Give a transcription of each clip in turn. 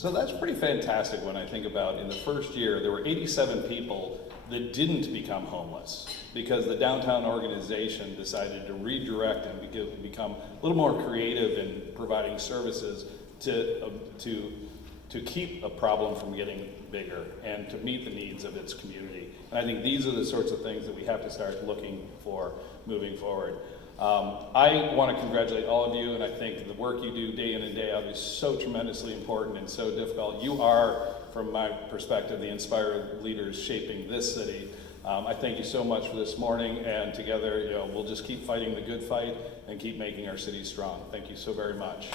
So that's pretty fantastic when I think about in the first year, there were 87 people that didn't become homeless because the downtown organization decided to redirect and become a little more creative in providing services to keep a problem from getting bigger and to meet the needs of its community. And I think these are the sorts of things that we have to start looking for moving forward. I want to congratulate all of you, and I think the work you do day in and day out is so tremendously important and so difficult. You are, from my perspective, the inspired leaders shaping this city. I thank you so much for this morning, and together, we'll just keep fighting the good fight and keep making our city strong. Thank you so very much.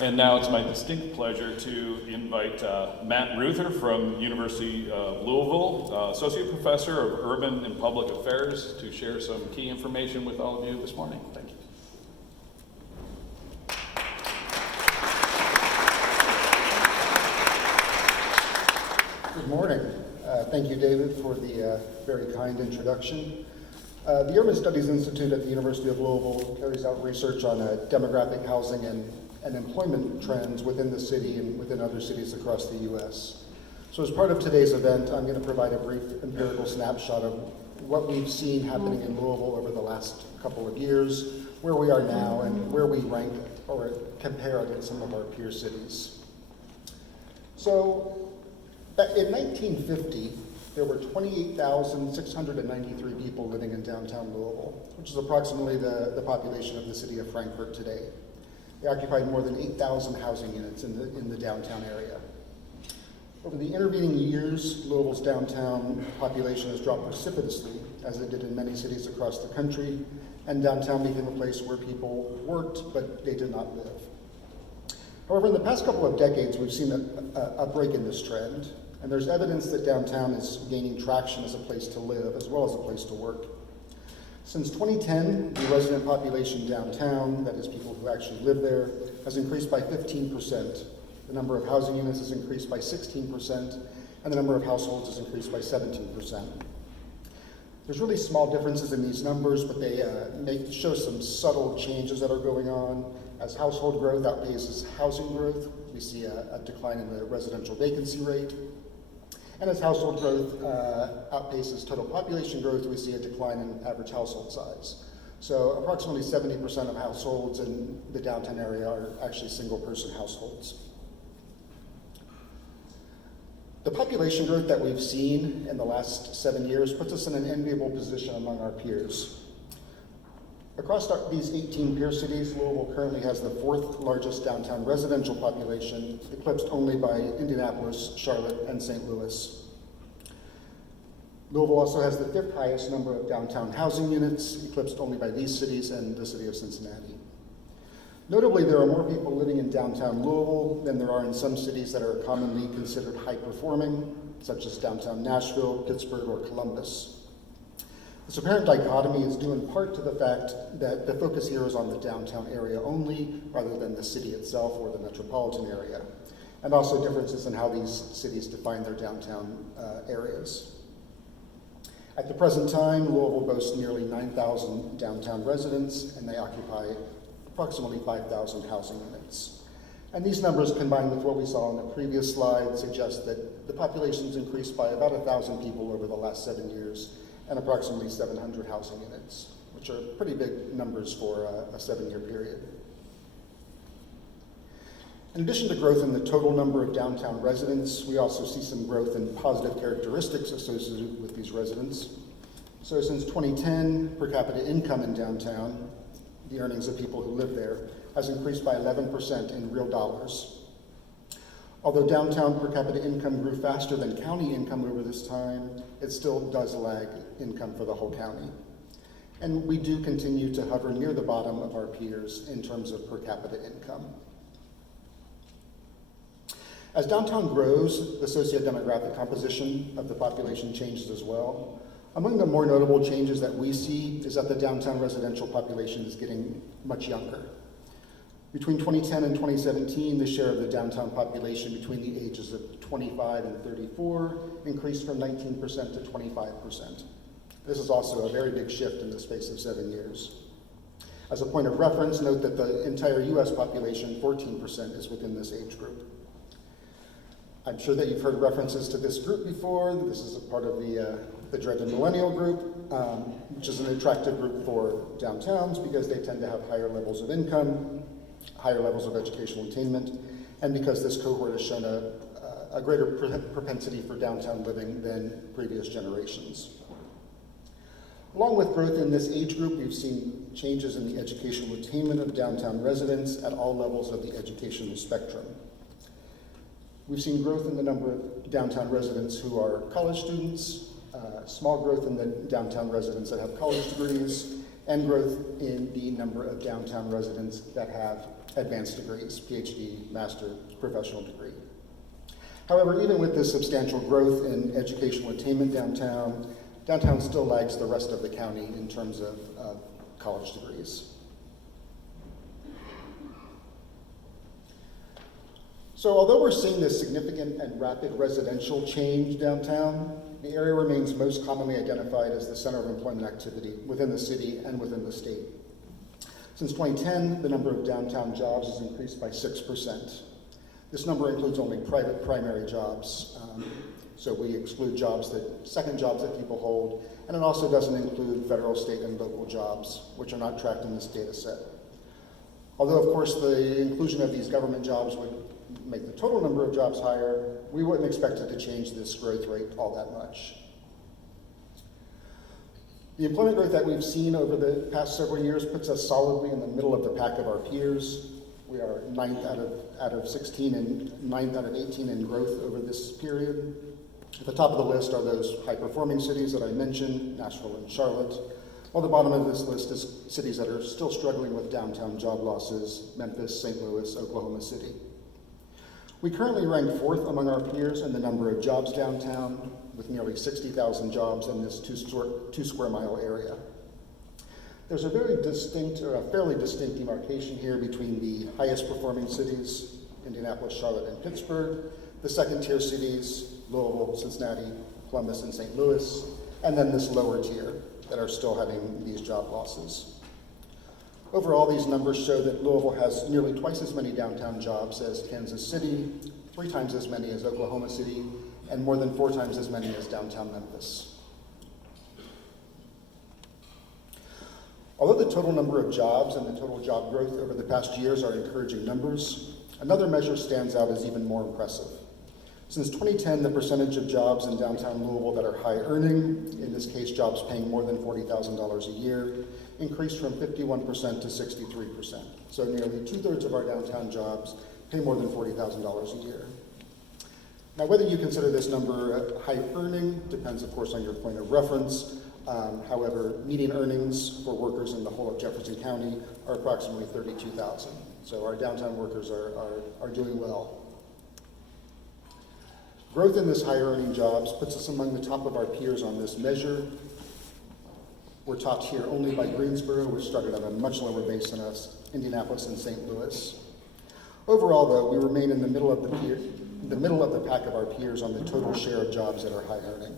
And now it's my distinct pleasure to invite Matt Ruther from University of Louisville, Associate Professor of Urban and Public Affairs, to share some key information with all of you this morning. Thank you. Good morning. Thank you, David, for the very kind introduction. The Urban Studies Institute at the University of Louisville carries out research on demographic housing and employment trends within the city and within other cities across the U.S. So as part of today's event, I'm going to provide a brief empirical snapshot of what we've seen happening in Louisville over the last couple of years, where we are now, and where we rank or compare against some of our peer cities. So in 1950, there were 28,693 people living in downtown Louisville, which is approximately the population of the city of Frankfort today. They occupied more than 8,000 housing units in the downtown area. Over the intervening years, Louisville's downtown population has dropped precipitously, as it did in many cities across the country, and downtown became a place where people worked, but they did not live. However, in the past couple of decades, we've seen a break in this trend, and there's evidence that downtown is gaining traction as a place to live, as well as a place to work. Since 2010, the resident population downtown, that is people who actually live there, has increased by 15%. The number of housing units has increased by 16%, and the number of households has increased by 17%. There's really small differences in these numbers, but they show some subtle changes that are going on. As household growth outpaces housing growth, we see a decline in the residential vacancy rate. And as household growth outpaces total population growth, we see a decline in average household size. So approximately 70% of households in the downtown area are actually single-person households. The population growth that we've seen in the last 7 years puts us in an enviable position among our peers. Across these 18 peer cities, Louisville currently has the 4th largest downtown residential population, eclipsed only by Indianapolis, Charlotte, and St. Louis. Louisville also has the 5th highest number of downtown housing units, eclipsed only by these cities and the city of Cincinnati. Notably, there are more people living in downtown Louisville than there are in some cities that are commonly considered high-performing, such as downtown Nashville, Pittsburgh, or Columbus. This apparent dichotomy is due in part to the fact that the focus here is on the downtown area only, rather than the city itself or the metropolitan area, and also differences in how these cities define their downtown areas. At the present time, Louisville boasts nearly 9,000 downtown residents, and they occupy approximately 5,000 housing units. And these numbers, combined with what we saw on the previous slide, suggest that the population's increased by about 1,000 people over the last 7 years, and approximately 700 housing units, which are pretty big numbers for a 7-year period. In addition to growth in the total number of downtown residents, we also see some growth in positive characteristics associated with these residents. So since 2010, per capita income in downtown, the earnings of people who live there, has increased by 11% in real dollars. Although downtown per capita income grew faster than county income over this time, it still does lag income for the whole county. And we do continue to hover near the bottom of our peers in terms of per capita income. As downtown grows, the socio-demographic composition of the population changes as well. Among the more notable changes that we see is that the downtown residential population is getting much younger. Between 2010 and 2017, the share of the downtown population between the ages of 25 and 34 increased from 19% to 25%. This is also a very big shift in the space of 7 years. As a point of reference, note that the entire US population, 14%, is within this age group. I'm sure that you've heard references to this group before. This is a part of the dreaded millennial group, which is an attractive group for downtowns because they tend to have higher levels of income, higher levels of educational attainment, and because this cohort has shown a greater propensity for downtown living than previous generations. Along with growth in this age group, we've seen changes in the educational attainment of downtown residents at all levels of the educational spectrum. We've seen growth in the number of downtown residents who are college students, small growth in the downtown residents that have college degrees, and growth in the number of downtown residents that have advanced degrees, PhD, master, professional degree. However, even with this substantial growth in educational attainment downtown still lags the rest of the county in terms of college degrees. So although we're seeing this significant and rapid residential change downtown, the area remains most commonly identified as the center of employment activity within the city and within the state. Since 2010, the number of downtown jobs has increased by 6%. This number includes only private primary jobs, so we exclude second jobs that people hold, and it also doesn't include federal, state, and local jobs, which are not tracked in this data set. Although, of course, the inclusion of these government jobs would make the total number of jobs higher, we wouldn't expect it to change this growth rate all that much. The employment growth that we've seen over the past several years puts us solidly in the middle of the pack of our peers. We are 9th out of 16 and 9th out of 18 in growth over this period. At the top of the list are those high-performing cities that I mentioned, Nashville and Charlotte, while the bottom of this list is cities that are still struggling with downtown job losses, Memphis, St. Louis, Oklahoma City. We currently rank 4th among our peers in the number of jobs downtown, with nearly 60,000 jobs in this two square mile area. There's a very distinct, or a fairly distinct demarcation here between the highest performing cities, Indianapolis, Charlotte, and Pittsburgh, the second tier cities, Louisville, Cincinnati, Columbus, and St. Louis, and then this lower tier that are still having these job losses. Overall, these numbers show that Louisville has nearly twice as many downtown jobs as Kansas City, 3 times as many as Oklahoma City, and more than 4 times as many as downtown Memphis. Although the total number of jobs and the total job growth over the past years are encouraging numbers, another measure stands out as even more impressive. Since 2010, the percentage of jobs in downtown Louisville that are high earning, in this case jobs paying more than $40,000 a year, increased from 51% to 63%. So nearly 2/3 of our downtown jobs pay more than $40,000 a year. Now, whether you consider this number high earning depends, of course, on your point of reference. However, median earnings for workers in the whole of Jefferson County are approximately $32,000. So our downtown workers are doing well. Growth in this higher earning jobs puts us among the top of our peers on this measure. We're topped here only by Greensboro, which started at a much lower base than us, Indianapolis and St. Louis. Overall, though, we remain in the middle of the pack of our peers on the total share of jobs that are high earning.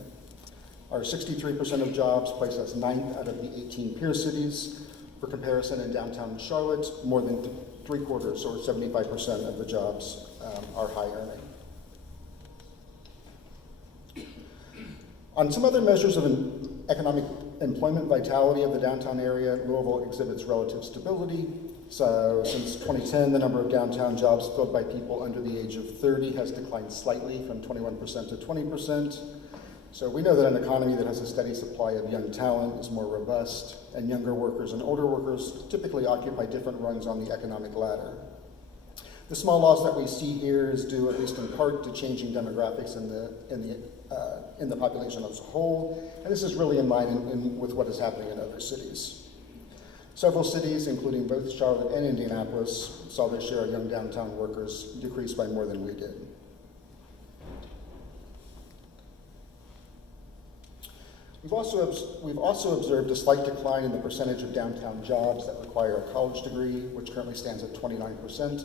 Our 63% of jobs place us 9th out of the 18 peer cities. For comparison, in downtown Charlotte, more than 3/4 or 75% of the jobs are high earning. On some other measures of economic employment vitality of the downtown area, Louisville exhibits relative stability. So since 2010, the number of downtown jobs filled by people under the age of 30 has declined slightly from 21% to 20%. So we know that an economy that has a steady supply of young talent is more robust, and younger workers and older workers typically occupy different rungs on the economic ladder. The small loss that we see here is due, at least in part, to changing demographics in the population as a whole, and this is really in line with what is happening in other cities. Several cities, including both Charlotte and Indianapolis, saw their share of young downtown workers decrease by more than we did. We've also observed a slight decline in the percentage of downtown jobs that require a college degree, which currently stands at 29%.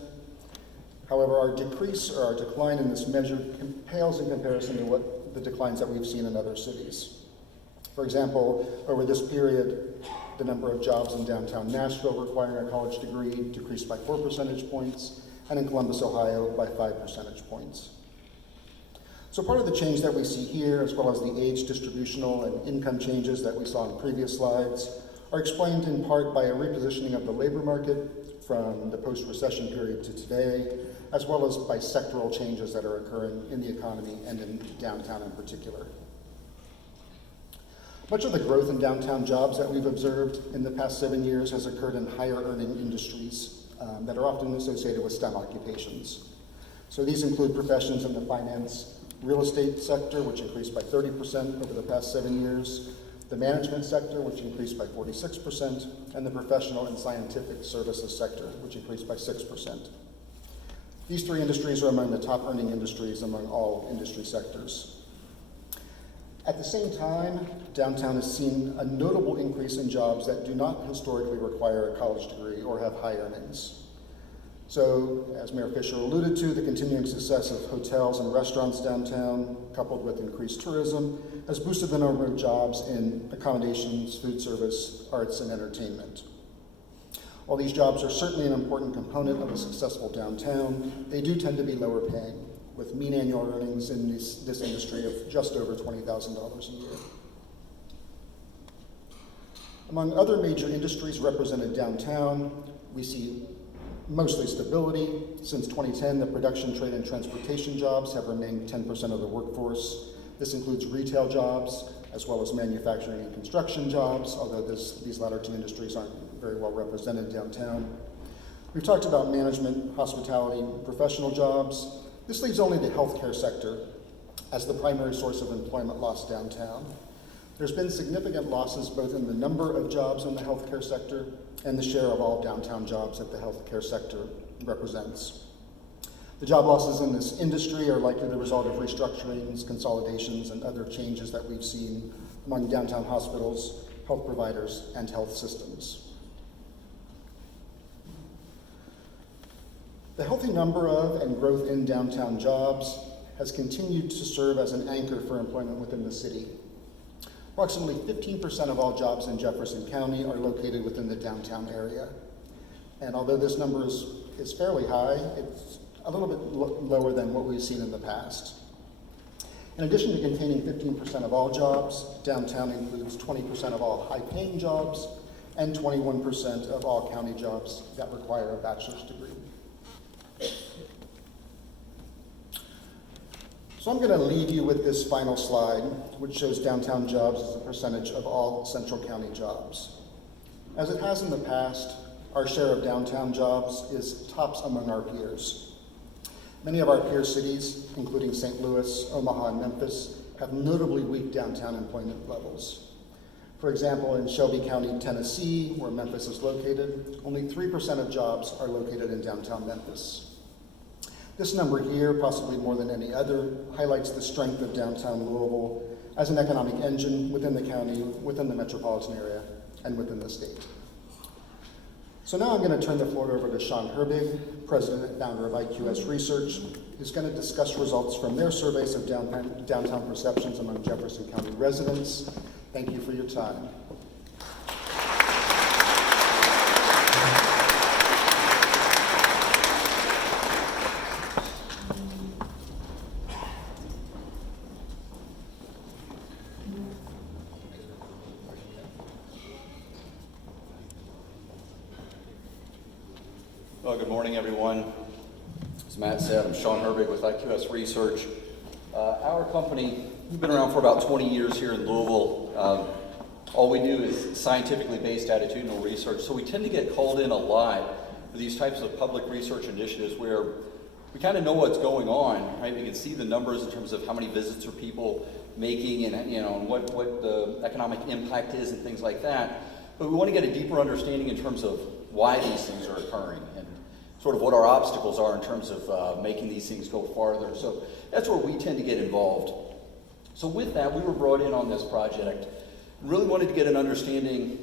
However, our decline in this measure pales in comparison to what the declines that we've seen in other cities. For example, over this period, the number of jobs in downtown Nashville requiring a college degree decreased by 4 percentage points, and in Columbus, Ohio, by 5 percentage points. So part of the change that we see here, as well as the age distributional and income changes that we saw in previous slides, are explained in part by a repositioning of the labor market from the post-recession period to today, as well as by sectoral changes that are occurring in the economy and in downtown in particular. Much of the growth in downtown jobs that we've observed in the past 7 years has occurred in higher earning industries that are often associated with STEM occupations. So these include professions in the finance, real estate sector, which increased by 30% over the past 7 years, the management sector, which increased by 46%, and the professional and scientific services sector, which increased by 6%. These three industries are among the top earning industries among all industry sectors. At the same time, downtown has seen a notable increase in jobs that do not historically require a college degree or have high earnings. So, as Mayor Fisher alluded to, the continuing success of hotels and restaurants downtown, coupled with increased tourism, has boosted the number of jobs in accommodations, food service, arts, and entertainment. While these jobs are certainly an important component of a successful downtown, they do tend to be lower paying, with mean annual earnings in this industry of just over $20,000 a year. Among other major industries represented downtown, we see mostly stability. Since 2010, the production, trade, and transportation jobs have remained 10% of the workforce. This includes retail jobs, as well as manufacturing and construction jobs, although these latter two industries aren't very well represented downtown. We've talked about management, hospitality, professional jobs. This leaves only the healthcare sector as the primary source of employment loss downtown. There's been significant losses both in the number of jobs in the healthcare sector and the share of all downtown jobs that the healthcare sector represents. The job losses in this industry are likely the result of restructurings, consolidations, and other changes that we've seen among downtown hospitals, health providers, and health systems. The healthy number of and growth in downtown jobs has continued to serve as an anchor for employment within the city. Approximately 15% of all jobs in Jefferson County are located within the downtown area. And although this number is fairly high, it's a little bit lower than what we've seen in the past. In addition to containing 15% of all jobs, downtown includes 20% of all high-paying jobs and 21% of all county jobs that require a bachelor's degree. So I'm going to leave you with this final slide, which shows downtown jobs as a percentage of all Central County jobs. As it has in the past, our share of downtown jobs is tops among our peers. Many of our peer cities, including St. Louis, Omaha, and Memphis, have notably weak downtown employment levels. For example, in Shelby County, Tennessee, where Memphis is located, only 3% of jobs are located in downtown Memphis. This number here, possibly more than any other, highlights the strength of downtown Louisville as an economic engine within the county, within the metropolitan area, and within the state. So now I'm going to turn the floor over to Shawn Herbig, president and founder of IQS Research, who's going to discuss results from their surveys of downtown perceptions among Jefferson County residents. Thank you for your time. Well, good morning, everyone. As Matt said, I'm Shawn Herbig with IQS Research. Our company, we've been around for about 20 years here in Louisville. All we do is scientifically based attitudinal research, so we tend to get called in a lot for these types of public research initiatives where we kind of know what's going on, right? We can see the numbers in terms of how many visits are people making and, and what the economic impact is and things like that. But we want to get a deeper understanding in terms of why these things are occurring and sort of what our obstacles are in terms of making these things go farther. So that's where we tend to get involved. So with that, we were brought in on this project and really wanted to get an understanding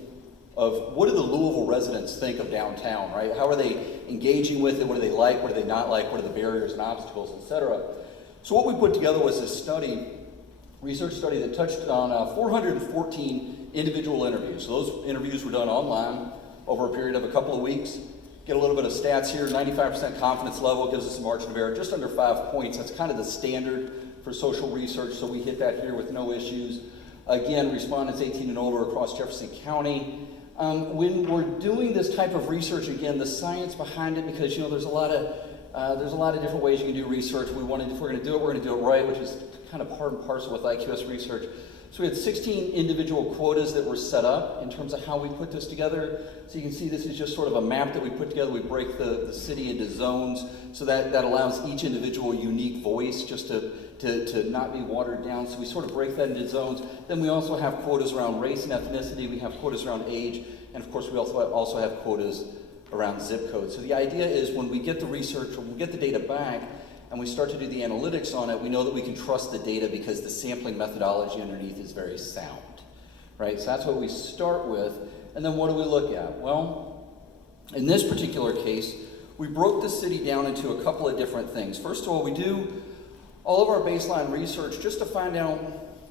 of what do the Louisville residents think of downtown, right? How are they engaging with it? What do they like? What do they not like? What are the barriers and obstacles, et cetera? So what we put together was this study research study that touched on 414 individual interviews. So those interviews were done online over a period of a couple of weeks. Get a little bit of stats here. 95% confidence level gives us a margin of error just under 5 points. That's kind of the standard for social research, so we hit that here with no issues. Again, respondents 18 and older across Jefferson County. When we're doing this type of research, again, the science behind it, because there's a lot of different ways you can do research. If we're going to do it, we're going to do it right, which is kind of part and parcel with IQS research. So we had 16 individual quotas that were set up in terms of how we put this together. So you can see this is just sort of a map that we put together. We break the city into zones, so that allows each individual unique voice just to not be watered down. So we sort of break that into zones. Then we also have quotas around race and ethnicity. We have quotas around age. And of course, we also have quotas around zip code. So the idea is when we get the research, or we get the data back, and we start to do the analytics on it, we know that we can trust the data because the sampling methodology underneath is very sound, right? So that's what we start with. And then what do we look at? Well, in this particular case, we broke the city down into a couple of different things. First of all, we do all of our baseline research just to find out,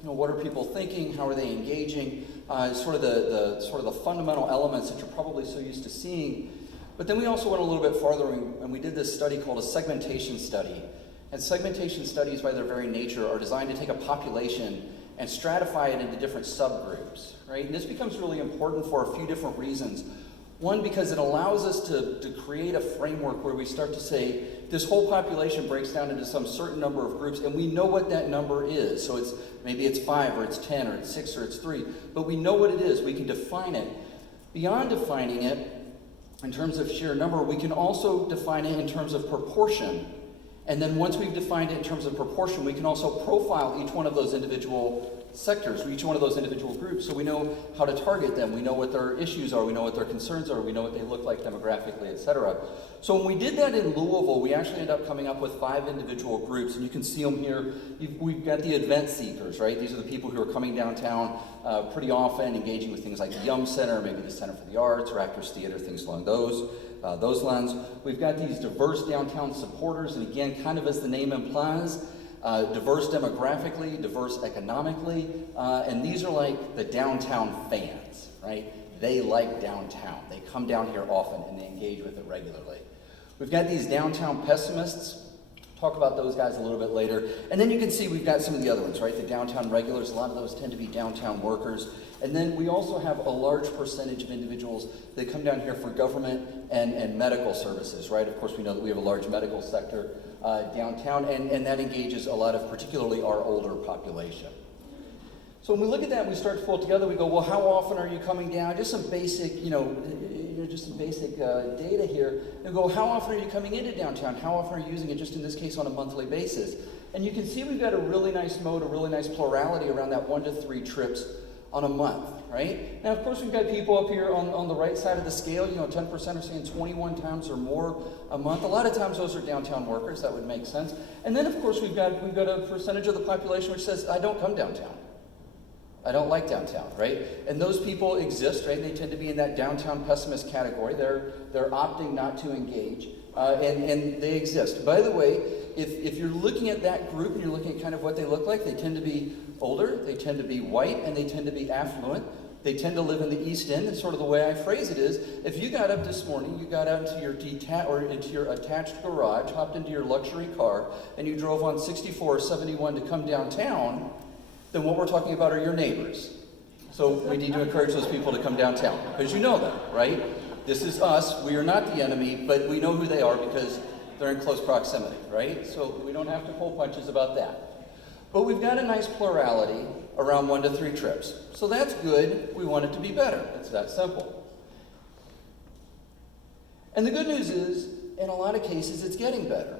what are people thinking, how are they engaging, sort of the fundamental elements that you're probably so used to seeing. But then we also went a little bit farther, and we did this study called a segmentation study. And segmentation studies, by their very nature, are designed to take a population and stratify it into different subgroups, right? And this becomes really important for a few different reasons. One, because it allows us to create a framework where we start to say, this whole population breaks down into some certain number of groups, and we know what that number is. So maybe it's 5, or it's 10, or it's 6, or it's 3, but we know what it is. We can define it. Beyond defining it, in terms of sheer number, we can also define it in terms of proportion. And then once we've defined it in terms of proportion, we can also profile each one of those individual sectors, or each one of those individual groups, so we know how to target them. We know what their issues are, we know what their concerns are, we know what they look like demographically, etc. So when we did that in Louisville, we actually ended up coming up with 5 individual groups, and you can see them here. We've got the event seekers, right? These are the people who are coming downtown pretty often, engaging with things like the Yum Center, maybe the Center for the Arts, or Actors Theater, things along those lines. We've got these diverse downtown supporters, and again, kind of as the name implies, diverse demographically, diverse economically, and these are like the downtown fans, right? They like downtown. They come down here often and they engage with it regularly. We've got these downtown pessimists. Talk about those guys a little bit later. And then you can see we've got some of the other ones, right? The downtown regulars, a lot of those tend to be downtown workers. And then we also have a large percentage of individuals that come down here for government and medical services, right? Of course, we know that we have a large medical sector downtown, and that engages a lot of particularly our older population. So when we look at that and we start to pull it together, we go, well, how often are you coming down? Just some basic, data here. And go, how often are you coming into downtown? How often are you using it, just in this case, on a monthly basis? And you can see we've got a really nice mode, a really nice plurality around that 1 to 3 trips on a month, right? Now, of course, we've got people up here on the right side of the scale, 10% are saying 21 times or more a month. A lot of times those are downtown workers, that would make sense. And then, of course, we've got a percentage of the population which says, I don't come downtown. I don't like downtown, right? And those people exist, right? They tend to be in that downtown pessimist category. They're opting not to engage, and they exist. By the way, if you're looking at that group and you're looking at kind of what they look like, they tend to be older, they tend to be white, and they tend to be affluent. They tend to live in the East End, and sort of the way I phrase it is, if you got up this morning, you got out into your attached garage, hopped into your luxury car, and you drove on 64 or 71 to come downtown, then what we're talking about are your neighbors. So we need to encourage those people to come downtown, because you know them, right? This is us. We are not the enemy, but we know who they are because they're in close proximity, right? So we don't have to pull punches about that. But we've got a nice plurality around 1 to 3 trips. So that's good. We want it to be better. It's that simple. And the good news is, in a lot of cases, it's getting better.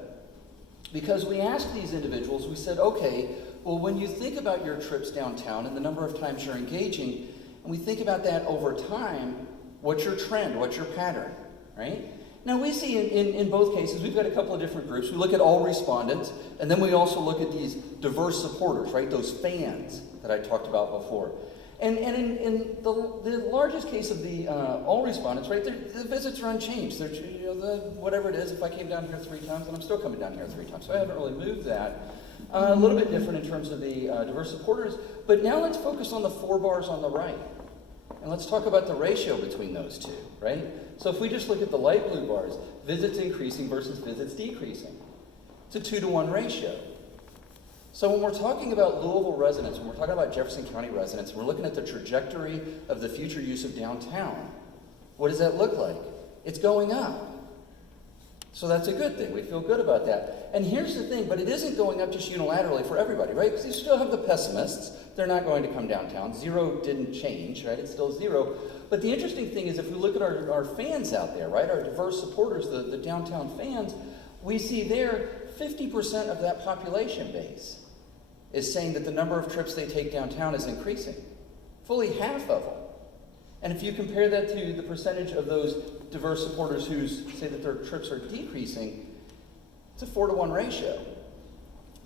Because we asked these individuals, we said, okay, well, when you think about your trips downtown and the number of times you're engaging, and we think about that over time, what's your trend? What's your pattern, right? Now, we see in both cases, we've got a couple of different groups. We look at all respondents, and then we also look at these diverse supporters, right? Those fans that I talked about before. And in the largest case of the all respondents, right, the visits are unchanged. They're, whatever it is, if I came down here 3 times, and I'm still coming down here 3 times, so I haven't really moved that. A little bit different in terms of the diverse supporters, but now let's focus on the 4 bars on the right. And let's talk about the ratio between those two, right? So if we just look at the light blue bars, visits increasing versus visits decreasing. It's a 2-to-1 ratio. So when we're talking about Louisville residents, when we're talking about Jefferson County residents, we're looking at the trajectory of the future use of downtown. What does that look like? It's going up. So that's a good thing. We feel good about that. And here's the thing, but it isn't going up just unilaterally for everybody, right? Because you still have the pessimists. They're not going to come downtown. 0 didn't change, right? It's still 0. But the interesting thing is if we look at our fans out there, right, our diverse supporters, the downtown fans, we see there 50% of that population base is saying that the number of trips they take downtown is increasing. Fully half of them. And if you compare that to the percentage of those diverse supporters who say that their trips are decreasing, it's a 4-to-1 ratio.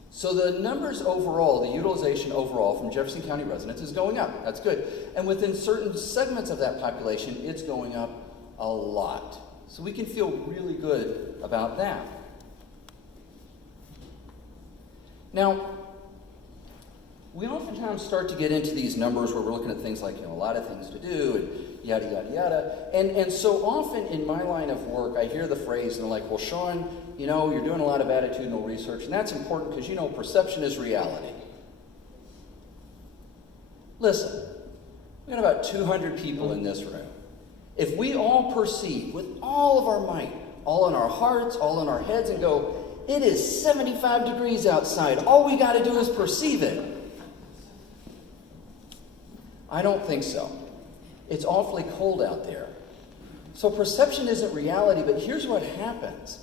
So the numbers overall, the utilization overall from Jefferson County residents is going up. That's good. And within certain segments of that population, it's going up a lot. So we can feel really good about that. Now, we oftentimes start to get into these numbers where we're looking at things like, a lot of things to do and yada, yada, yada. And so often in my line of work, I hear the phrase and they're like, well, Shawn, you're doing a lot of attitudinal research and that's important because, perception is reality. Listen, we got about 200 people in this room. If we all perceive with all of our might, all in our hearts, all in our heads and go, it is 75 degrees outside. All we got to do is perceive it. I don't think so. It's awfully cold out there. So perception isn't reality, but here's what happens.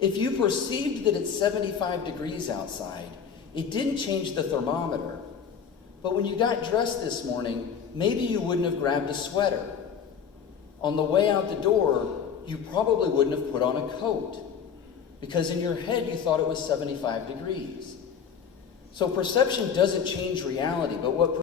If you perceived that it's 75 degrees outside, it didn't change the thermometer. But when you got dressed this morning, maybe you wouldn't have grabbed a sweater. On the way out the door, you probably wouldn't have put on a coat. Because in your head, you thought it was 75 degrees. So perception doesn't change reality, but what